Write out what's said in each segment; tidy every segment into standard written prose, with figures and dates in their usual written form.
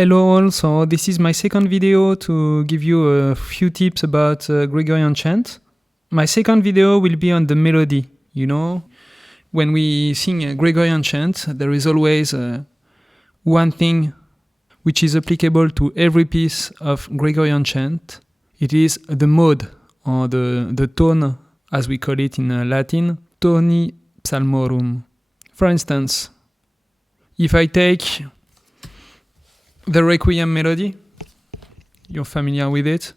Hello all, so this is my second video to give you a few tips about Gregorian chant. My second video will be on the melody. You know, when we sing a Gregorian chant, there is always one thing which is applicable to every piece of Gregorian chant. It is the mode, or the tone, as we call it in Latin, toni psalmorum. For instance, if I take the Requiem melody, you're familiar with it,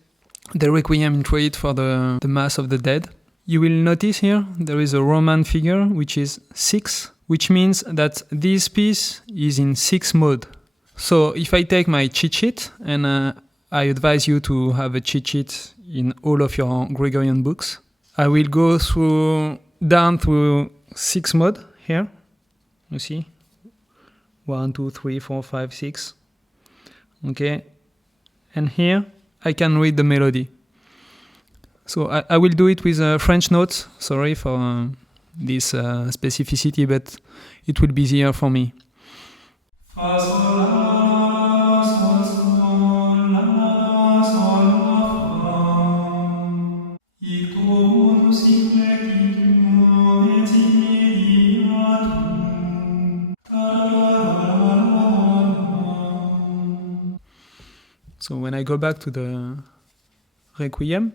the Requiem introit for the Mass of the Dead, you will notice here there is a Roman figure which is 6, which means that this piece is in 6 mode. So if I take my cheat sheet, and I advise you to have a cheat sheet in all of your Gregorian books, I will go down through 6 mode here. You see? 1, 2, 3, 4, 5, 6. Okay, and here I can read the melody. So I will do it with French notes. Sorry for this specificity, but it will be easier for me. So when I go back to the Requiem,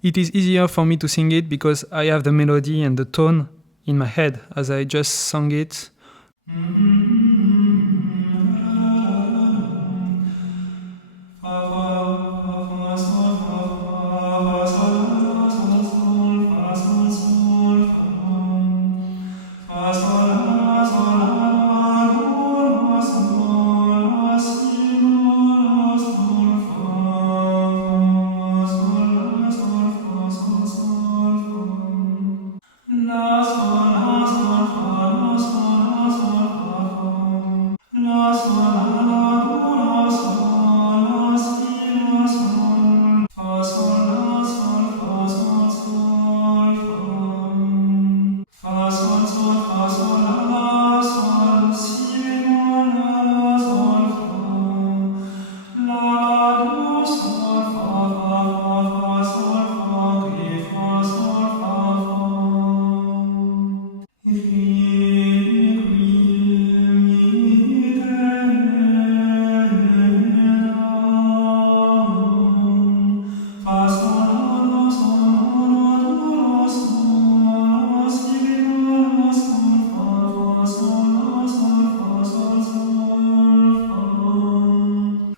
it is easier for me to sing it because I have the melody and the tone in my head as I just sang it.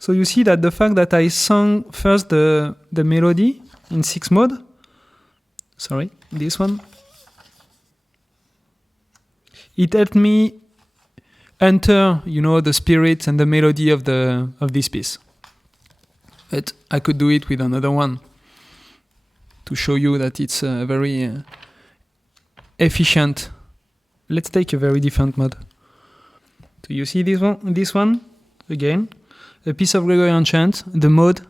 So you see that the fact that I sang first the melody in 6 mode, sorry, this one, it helped me enter, the spirit and the melody of this piece. But I could do it with another one to show you that it's very efficient. Let's take a very different mode. So you see this one again. A piece of Gregorian chant, the mode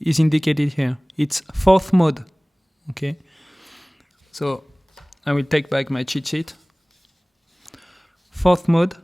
is indicated here. It's 4th mode. Okay. So I will take back my cheat sheet. 4th mode.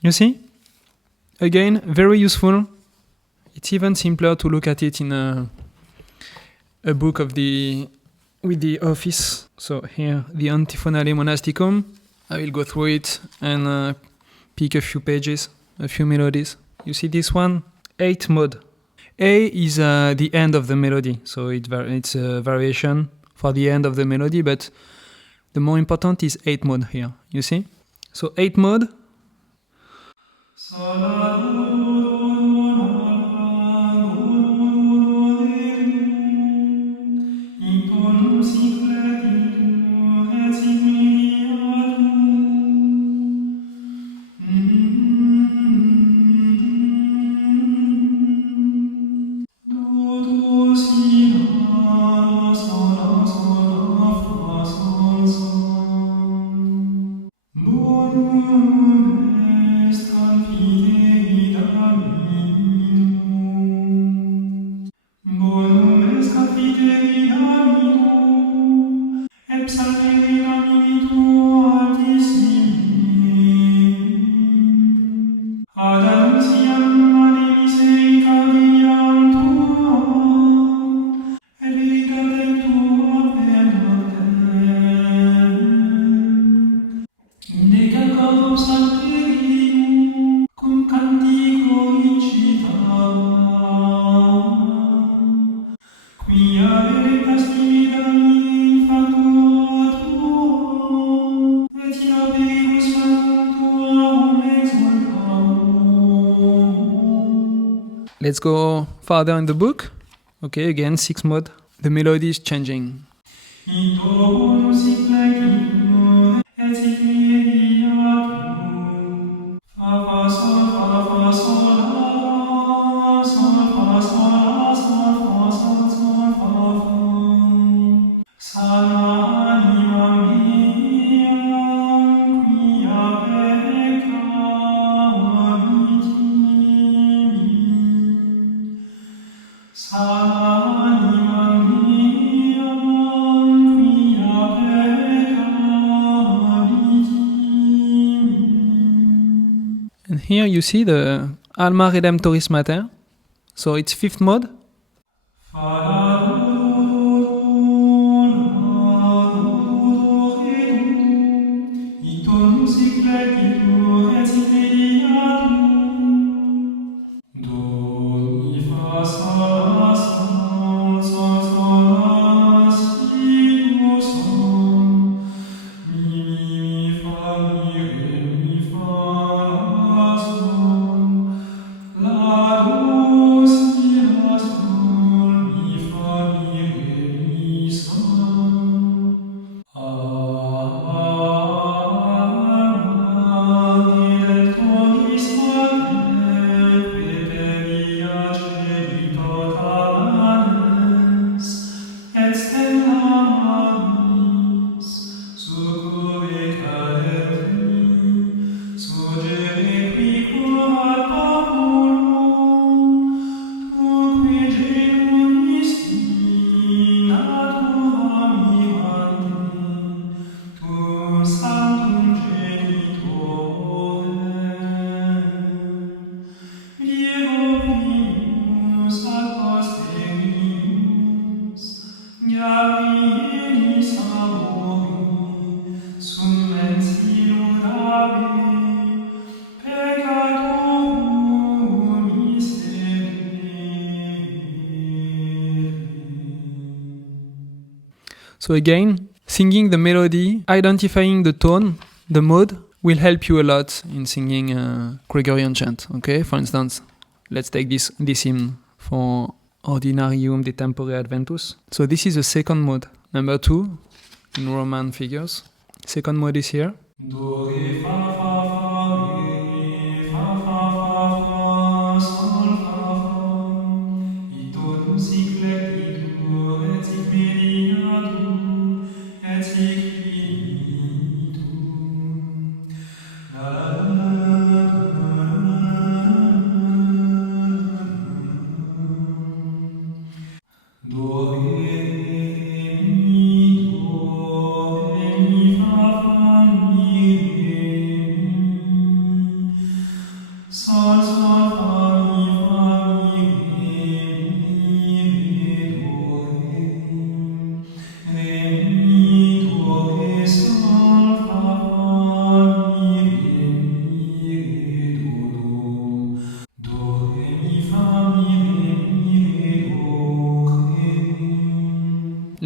You see? Again, very useful. It's even simpler to look at it in a book of the with the office. So here, the Antiphonale Monasticum. I will go through it and pick a few pages, a few melodies. You see this one? 8 mode. A is the end of the melody, so it's a variation for the end of the melody, but the more important is 8 mode here. You see? So 8 mode. Let's go farther in the book. Okay, again, 6 mode. The melody is changing. And here you see the Alma Redemptoris Mater. So it's 5th mode. So again, singing the melody, identifying the tone, the mode, will help you a lot in singing Gregorian chant. Okay, for instance, let's take this hymn for Ordinarium de Tempore Adventus. So this is the 2nd mode, number 2 in Roman figures. 2nd mode is here. Do, re, fa, fa, fa, re, fa, fa, fa, fa, sol, fa, fa, ito, si, clec, ito, et, si, mediatum, et, si, clinitum. La, la, do, re, mi, do, re, mi, fa, fa, mi, re, mi, sol, sol, fa, mi, re, do, re.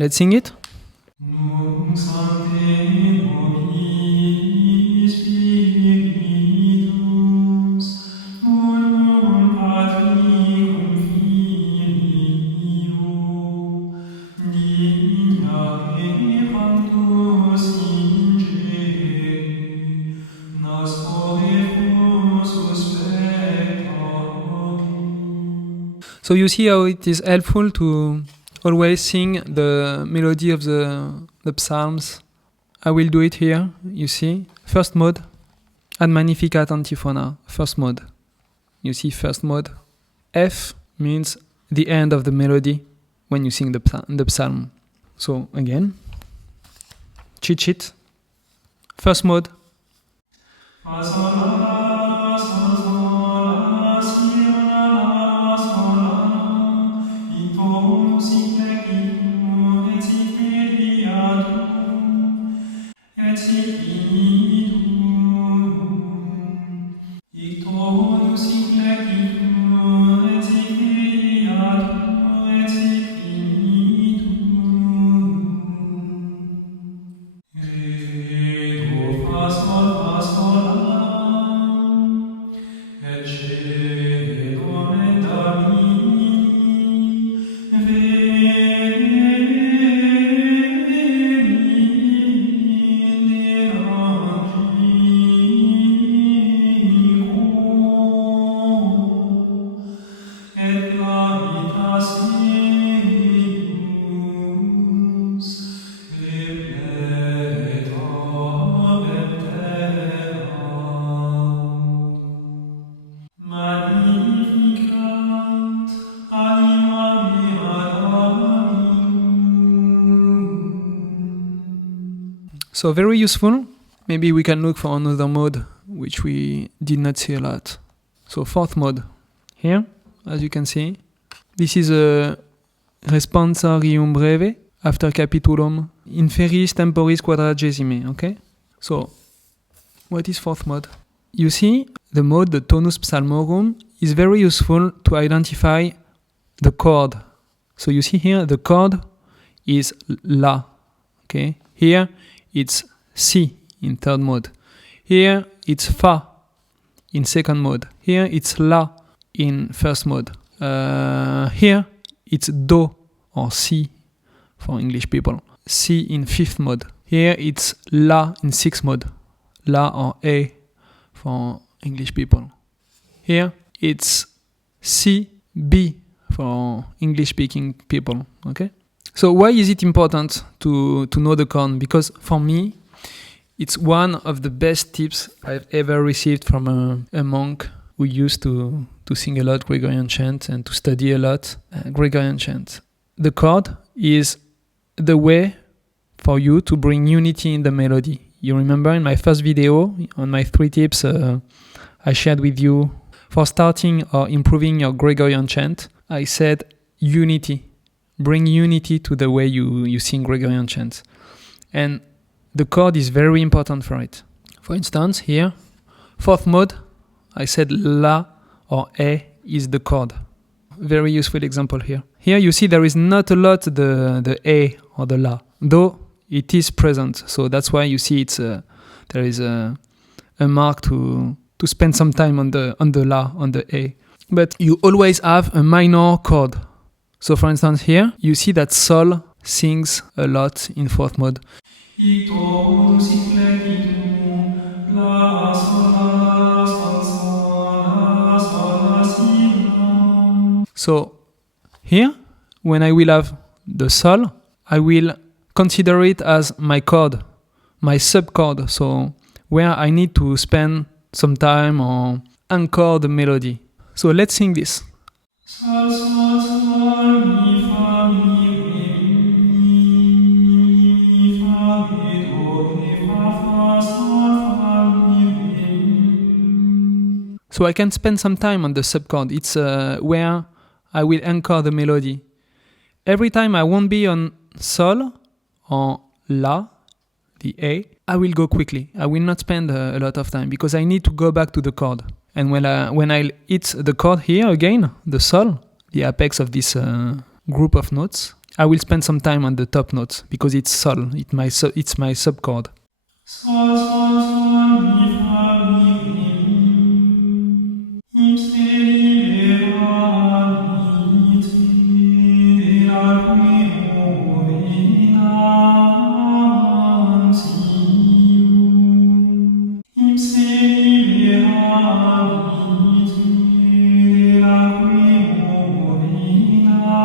Let's sing it. So you see how it is helpful to always sing the melody of the psalms. I will do it here, you see. First mode, ad magnificat antiphona, first mode. You see first mode. F means the end of the melody when you sing the psalm. So again, cheat sheet. First mode. So very useful. Maybe we can look for another mode which we did not see a lot. So fourth mode. Here, as you can see, this is a responsorium breve after capitulum inferis temporis quadragesime, okay? So, what is fourth mode? You see, the mode, the tonus psalmorum, is very useful to identify the chord. So you see here, the chord is La, okay? Here, it's Si in third mode. Here, it's Fa in second mode. Here, it's La in first mode. Here, it's Do or Si for English people. Si in fifth mode. Here, it's La in sixth mode. La or A for English people. Here, it's C, B for English-speaking people, okay? So why is it important to know the chord? Because for me, it's one of the best tips I've ever received from a monk who used to sing a lot Gregorian chant and to study a lot Gregorian chant. The chord is the way for you to bring unity in the melody. You remember in my first video, on my 3 tips, I shared with you for starting or improving your Gregorian chant, I said unity. Bring unity to the way you sing Gregorian chants. And the chord is very important for it. For instance, here, fourth mode, I said La or A is the chord. Very useful example here. Here you see there is not a lot the A or the La, though it is present. So that's why you see there is a mark to spend some time on the La, on the A. But you always have a minor chord. So for instance here, you see that Sol sings a lot in fourth mode. So here, when I will have the Sol, I will consider it as my chord, my sub-chord, so where I need to spend some time or anchor the melody. So let's sing this. So I can spend some time on the sub-chord. It's where I will anchor the melody. Every time I won't be on Sol or La, the A, I will go quickly. I will not spend a lot of time because I need to go back to the chord. And when I hit the chord here again, the Sol, the apex of this group of notes, I will spend some time on the top notes because it's sol. It's my sub-chord. Sol, sol, sol, mi, fa, mi, re, mi. Ipse libera vite de la quo venantium. Ipse libera vite de la quo venantium.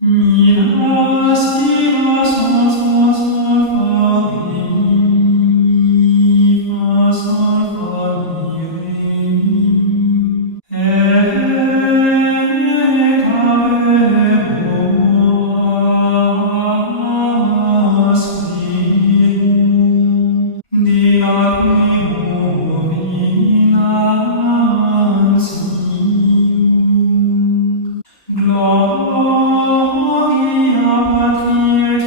Mi, la, si, la, sol, sol, sol, fa, re, mi, fa, sol, fa, mi, re, mi. Et avemo aspirum de la quo venantium. Gloria Patri et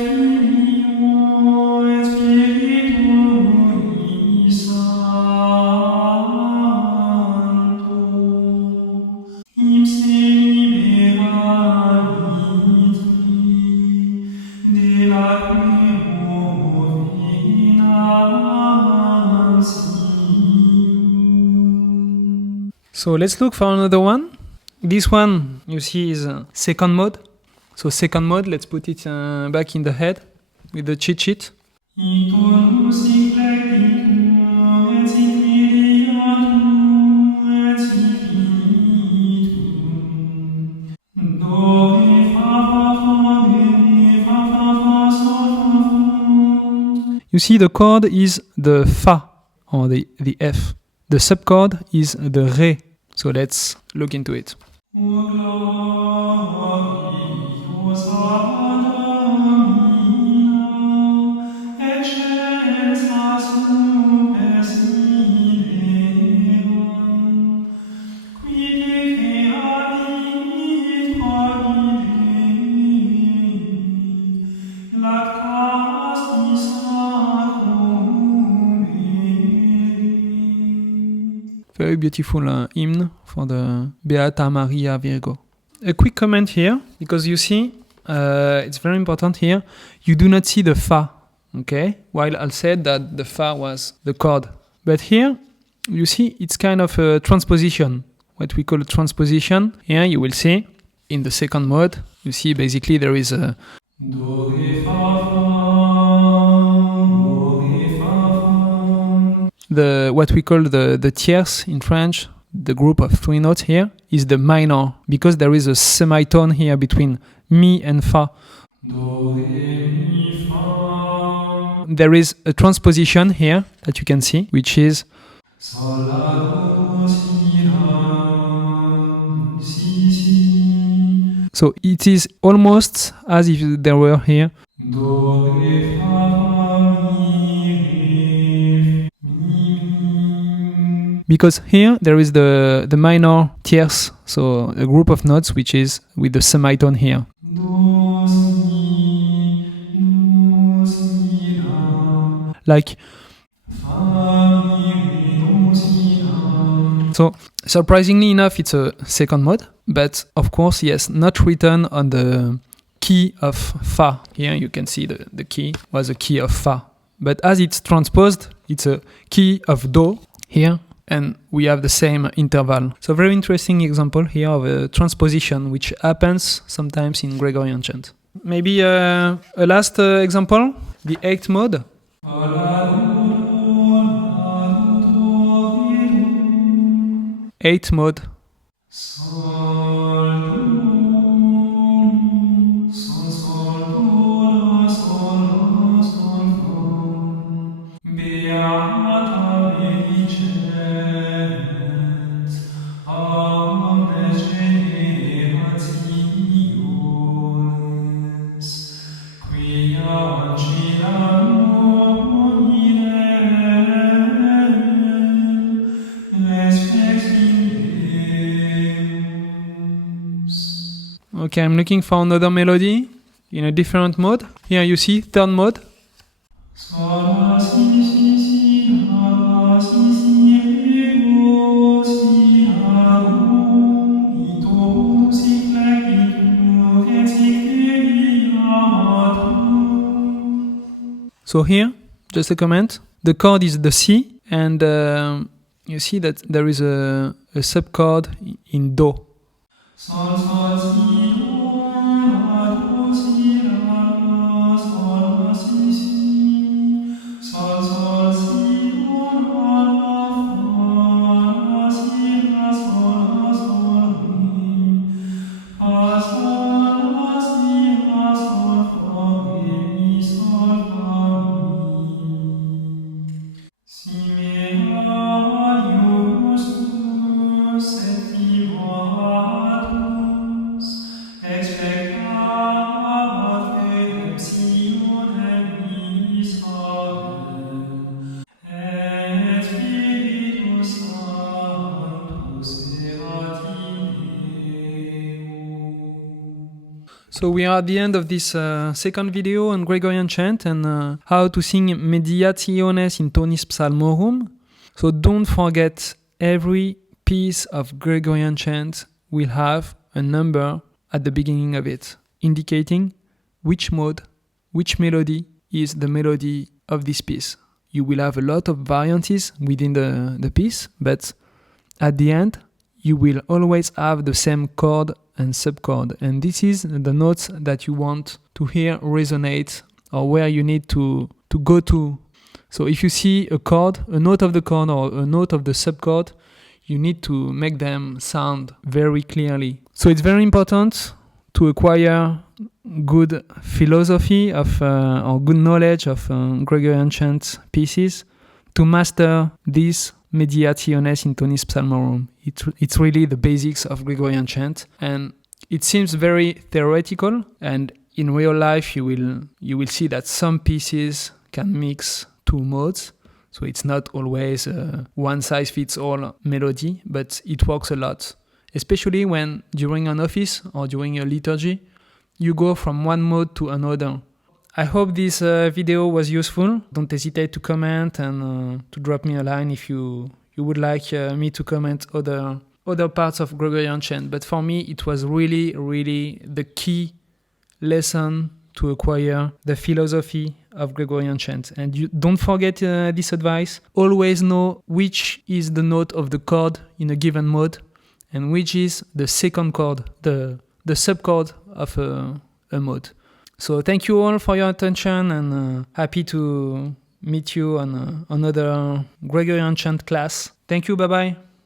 Filio et Spiritui Sancto. Ipse libera vite de la quo venantium. So let's look for another one. This one, you see, is second mode. So second mode, let's put it back in the head with the cheat sheet. In tonus eclecticum et sic videatum et sic infinitum. Do, re, fa, re, fa, sol, fa. You see the chord is the fa, or the F. The subchord is the re. So let's look into it. O gloriosa Domina, excelsa super sidera, qui decreavit provide, lactasti sacrum veri. Very beautiful hymn for the Beata Maria Virgo. A quick comment here, because you see, it's very important here, you do not see the fa, okay? While I said that the fa was the chord. But here, you see, it's kind of a transposition, what we call a transposition. Here you will see, in the second mode, you see basically there is a Do, re, fa, do, re, fa. what we call the tierce in French, the group of three notes here, is the minor, because there is a semitone here between mi and fa. Do, re, mi, fa. There is a transposition here that you can see, which is Sol, la, do, si, la, si, si. so it is almost as if there were here. Do, re, fa, mi, re, mi. Because here there is the minor tierce, so a group of notes which is with the semitone here. Do, si, la. Like, Fa, mi, re, do, si, la. so surprisingly enough, it's a second mode, but of course, yes, not written on the key of fa. Here you can see the key was a key of fa. But as it's transposed, it's a key of do here, and we have the same interval. So very interesting example here of a transposition, which happens sometimes in Gregorian chant. Maybe a last example, the eighth mode. Eighth mode. Okay, I'm looking for another melody in a different mode. Here you see third mode. So here, just a comment, the chord is the C, and you see that there is a subchord in Do. Sol, sol, si, do, la, do, si, la, sol, la, si, si. Sol, sol, si, do, la, fa, la, si, la, sol, re. Fa, sol, la, si, la, sol, fa, re, mi, sol, fa, mi. Si me alius tu septimatus expectabat redemptionem Israel, et Spiritus Sanctus erat in Deo. So we are at the end of this second video on Gregorian chant and how to sing Mediationes in tonis psalmorum. So don't forget, every piece of Gregorian chant will have a number at the beginning of it, indicating which mode, which melody is the melody of this piece. You will have a lot of variances within the piece, but at the end, you will always have the same chord and subchord, and this is the notes that you want to hear resonate or where you need to go to. So if you see a chord, a note of the chord or a note of the subchord, you need to make them sound very clearly. So it's very important to acquire good philosophy of or good knowledge of Gregorian chant pieces to master this Mediationes in tonis psalmorum. It's really the basics of Gregorian chant, and it seems very theoretical, and in real life you will see that some pieces can mix two modes, so it's not always a one-size-fits-all melody, but it works a lot, especially when during an office or during a liturgy you go from one mode to another. I hope this video was useful. Don't hesitate to comment and to drop me a line if you would like me to comment other parts of Gregorian chant. But for me, it was really the key lesson to acquire the philosophy of Gregorian chant. And you don't forget this advice. Always know which is the note of the chord in a given mode and which is the second chord, the subchord of a mode. So thank you all for your attention, and happy to meet you on another Gregorian chant class. Thank you, bye-bye.